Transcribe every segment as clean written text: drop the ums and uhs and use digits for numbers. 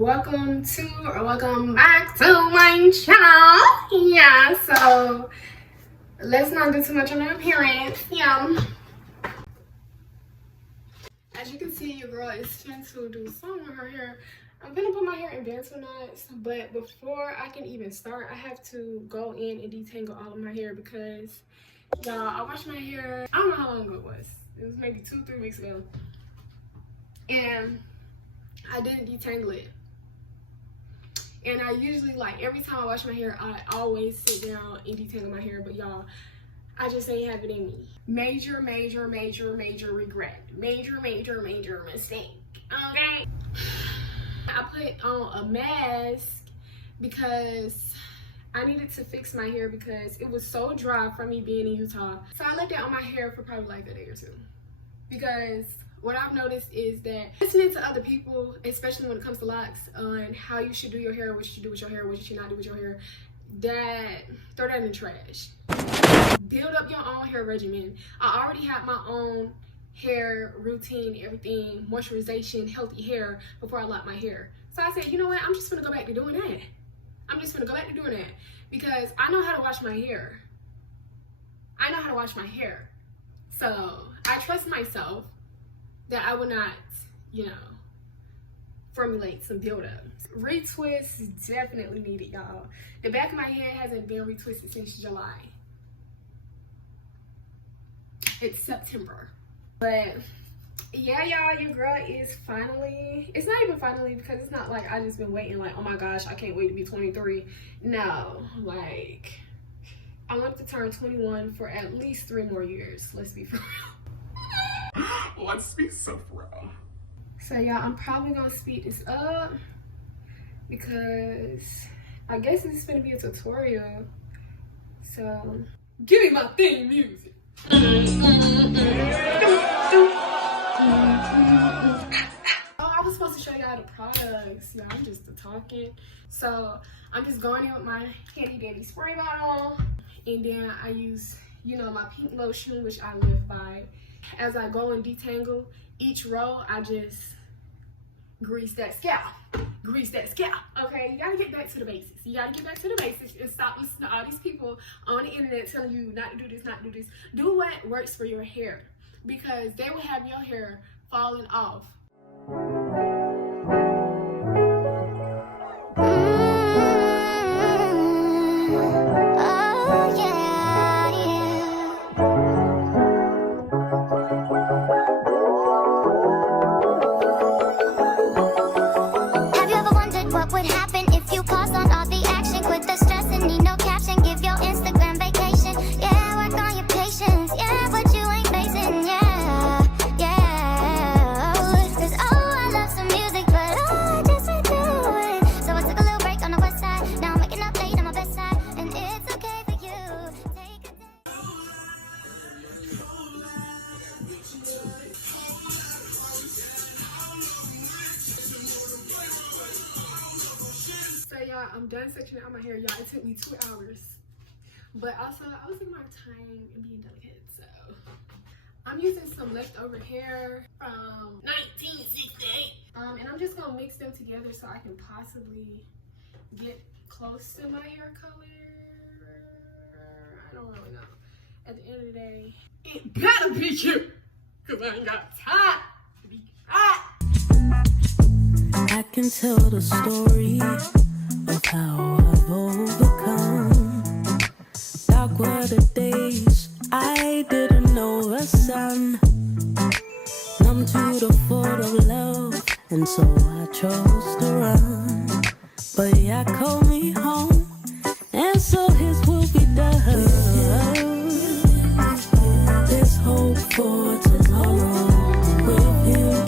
welcome back to my channel. Yeah, so let's not do too much on the appearance. Yeah, as you can see, your girl is trying to do something with her hair. I'm gonna put my hair in bantu knots, but before I can even start, I have to go in and detangle all of my hair because y'all, I washed my hair, I don't know how long ago it was maybe 2-3 weeks ago, and I didn't detangle it. And I usually, like, every time I wash my hair, I always sit down and detangle my hair, but y'all, I just ain't have it in me. Major regret. Major mistake, okay? I put on a mask because I needed to fix my hair because it was so dry from me being in Utah. So I left it on my hair for probably like a day or two. Because what I've noticed is that listening to other people, especially when it comes to locks, on how you should do your hair, what you should do with your hair, what you should not do with your hair, throw that in the trash. Build up your own hair regimen. I already had my own hair routine, everything, moisturization, healthy hair before I locked my hair. So I said, you know what, I'm just gonna go back to doing that. Because I know how to wash my hair. So I trust myself that I will not, formulate some buildup. Retwist definitely needed, y'all. The back of my head hasn't been retwisted since July. It's September. But yeah, y'all, your girl is finally, it's not even finally because it's not like I just been waiting like, oh my gosh, I can't wait to be 23. No, like, I want to turn 21 for at least 3 more years. Let's be for real. Let's be so real. So y'all, I'm probably gonna speed this up because I guess this is gonna be a tutorial. So give me my theme music. I was supposed to show y'all the products. Y'all, I'm just talking. So I'm just going in with my handy dandy spray bottle, and then I use, my pink lotion, which I live by. As I go and detangle each row, I just grease that scalp. Okay, you gotta get back to the basics. And stop listening to all these people on the internet telling you not to do this, not to do this. Do what works for your hair, because they will have your hair falling off. Y'all, I'm done sectioning out my hair. Y'all, it took me 2 hours, but also I was taking my time and being delicate, so I'm using some leftover hair from 1968, and I'm just gonna mix them together so I can possibly get close to my hair color. I don't really know. At the end of the day, it better be cute, because I ain't got time to be hot. I can tell the story of how I've overcome. Dark were the days I didn't know the sun. Numb to the thought of love, and so I chose to run. But yeah, called me home, and so his will be done. There's hope for tomorrow with him.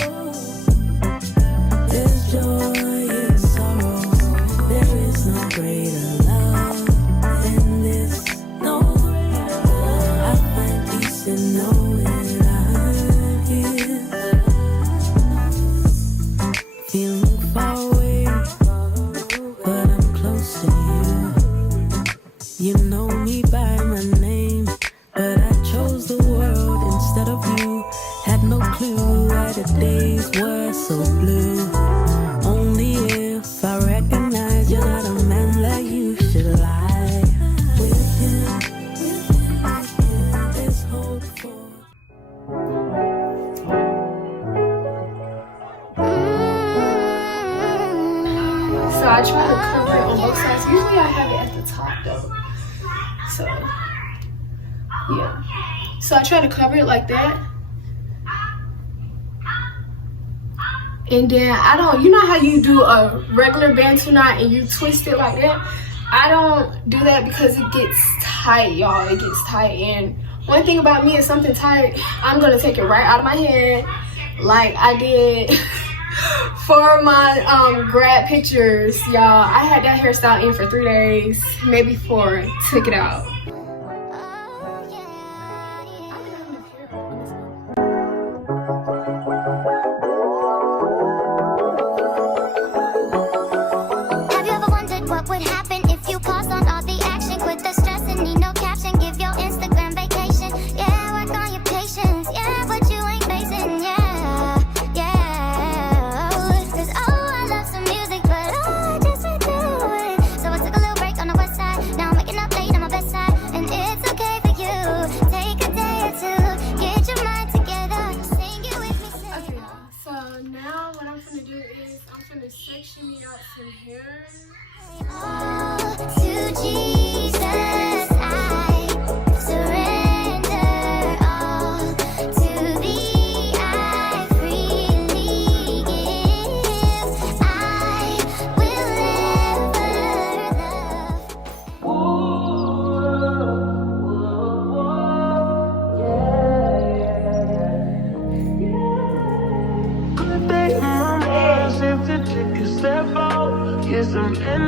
There's joy. Greater love than this, no greater love. I find peace in knowing I'm here. Feeling far away, but I'm close to you. You know me by my name, but I chose the world instead of you. Had no clue why the days were so blue. Only if I try to cover it on both sides. Usually I have it at the top though. So yeah. So I try to cover it like that. And then I don't, you know how you do a regular bantu knot and you twist it like that? I don't do that because it gets tight, y'all. It gets tight. And one thing about me is something tight, I'm gonna take it right out of my head like I did for my grad pictures, y'all. I had that hairstyle in for 3 days, maybe 4, took it out. What would happen if you paused on all the action? Quit the stress and need no caption. Give your Instagram vacation. Yeah, work on your patience. Yeah, but you ain't facing. Yeah, yeah. Cause I love some music, but I just can't do it. So I took a little break on the west side. Now I'm waking up late on my best side. And it's okay for you. Take a day or two. Get your mind together. Sing it with me. Okay, so now what I'm gonna do is I'm gonna section me out some hair. To Jesus I surrender all. To thee I freely give. I will ever love. Good day, mama. Seem to take a step out. Yes, I'm in